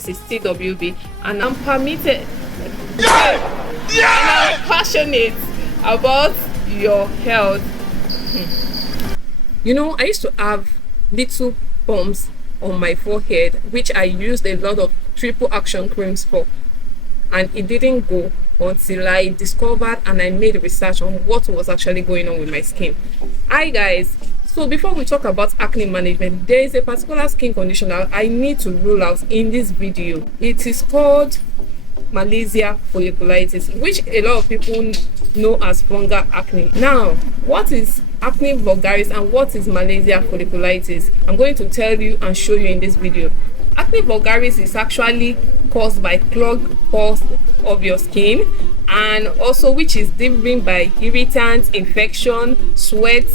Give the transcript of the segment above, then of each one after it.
This is TWB, and I'm permitted and I'm passionate about your health. You know, I used to have little bumps on my forehead, which I used a lot of triple action creams for, and it didn't go until I discovered and I made research on what was actually going on with my skin. Hi guys, so before we talk about acne management, there is a particular skin condition that I need to rule out in this video. It is called Malassezia folliculitis, which a lot of people know as fungal acne. Now, what is acne vulgaris and what is Malassezia folliculitis? I'm going to tell you and show you in this video. Acne vulgaris is actually caused by clogged pores of your skin, and also which is driven by irritants, infection, sweat,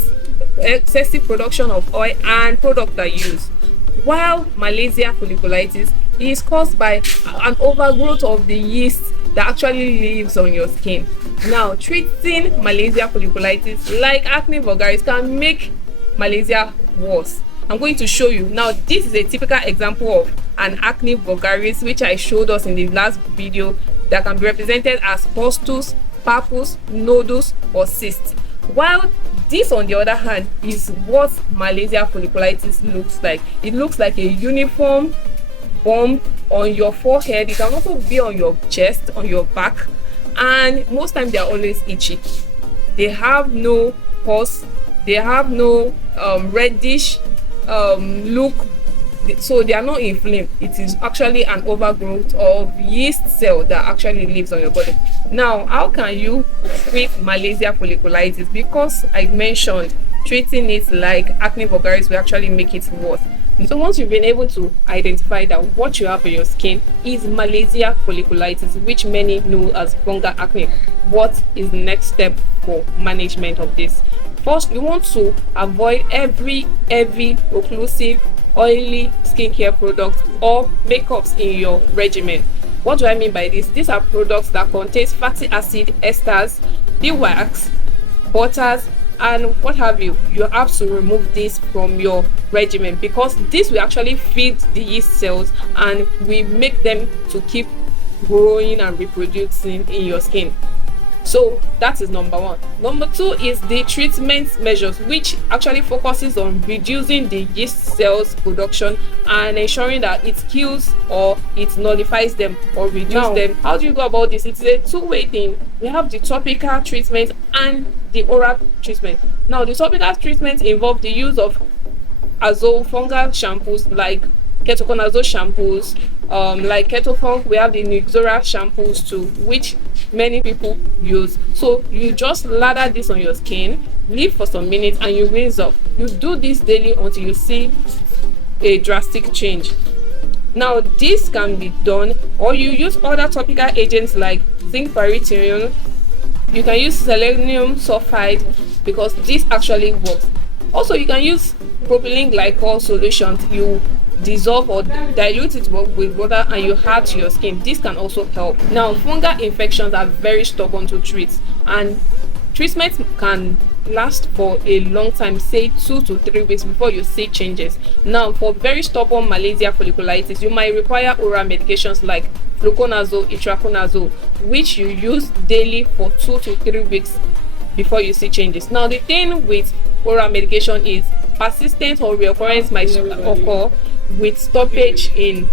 excessive production of oil and product that you use. While Malassezia folliculitis is caused by an overgrowth of the yeast that actually lives on your skin. Now, treating Malassezia folliculitis like acne vulgaris can make Malassezia worse. I'm going to show you. Now, this is a typical example of an acne vulgaris, which I showed us in the last video, that can be represented as pustules, papules, nodules, or cysts. While this, on the other hand, is what Malassezia folliculitis looks like. It looks like a uniform bump on your forehead. It can also be on your chest, on your back, and most times they are always itchy. They have no pus, they have no reddish look, so they are not inflamed. It is actually an overgrowth of yeast cell that actually lives on your body. Now, how can you treat Malassezia folliculitis? Because I mentioned treating it like acne vulgaris will actually make it worse. So once you've been able to identify that what you have on your skin is Malassezia folliculitis, which many know as fungal acne, what is the next step for management of this? First, you want to avoid every heavy, occlusive, oily skincare products or makeups in your regimen. What do I mean by this? These are products that contain fatty acid, esters, beeswax, butters, and what have you. You have to remove this from your regimen because this will actually feed the yeast cells and we make them to keep growing and reproducing in your skin. So that is number one. Number two is the treatment measures, which actually focuses on reducing the yeast cells production and ensuring that it kills or it nullifies them or reduces them. How do you go about this? It's a two-way thing. We have the topical treatment and the oral treatment. Now, the topical treatment involve the use of azole fungal shampoos like ketoconazole shampoos, like Ketofunk. We have the Nixora shampoos too, which many people use. So you just lather this on your skin, leave for some minutes, and you rinse off. You do this daily until you see a drastic change. Now, this can be done, or you use other topical agents like zinc pyrithione. You can use selenium sulfide because this actually works. Also, you can use propylene glycol solutions. You dissolve or dilute it with water and you add to your skin. This can also help. Now, fungal infections are very stubborn to treat, and treatment can last for a long time, say 2 to 3 weeks before you see changes. Now, for very stubborn Malassezia folliculitis, you might require oral medications like fluconazole, itraconazole, which you use daily for 2 to 3 weeks before you see changes. Now, the thing with oral medication is persistent or reoccurrence might occur with stoppage in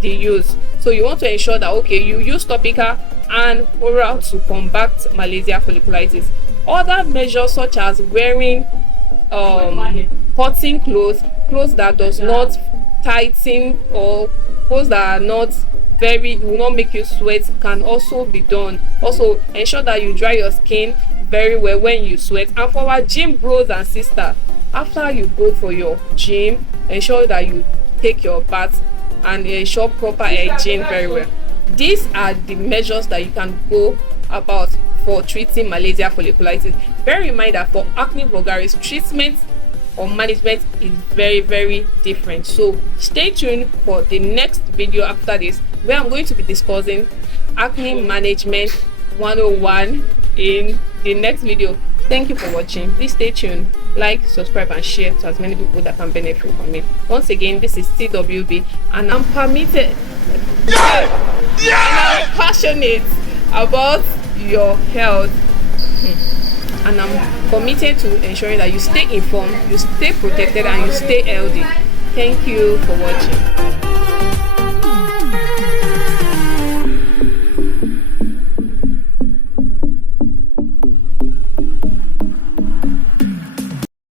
the use. So you want to ensure that, okay, you use topical and oral to combat Malassezia folliculitis. Other measures such as wearing cotton clothes that does not tighten, or clothes that are not will not make you sweat, can also be done. Also, ensure that you dry your skin very well when you sweat. And for our gym bros and sisters, after you go for your gym, ensure that you take your bath and ensure proper hygiene very well. These are the measures that you can go about for treating Malassezia folliculitis. Bear in mind that for acne vulgaris, treatment or management is very, very different. So stay tuned for the next video after this, where I'm going to be discussing acne management 101 in the next video. Thank you for watching. Please stay tuned, like, subscribe, and share to as many people that can benefit from it. Once again, this is TWB, and I'm permitted And I'm passionate about your health. And I'm committed to ensuring that you stay informed, you stay protected, and you stay healthy. Thank you for watching.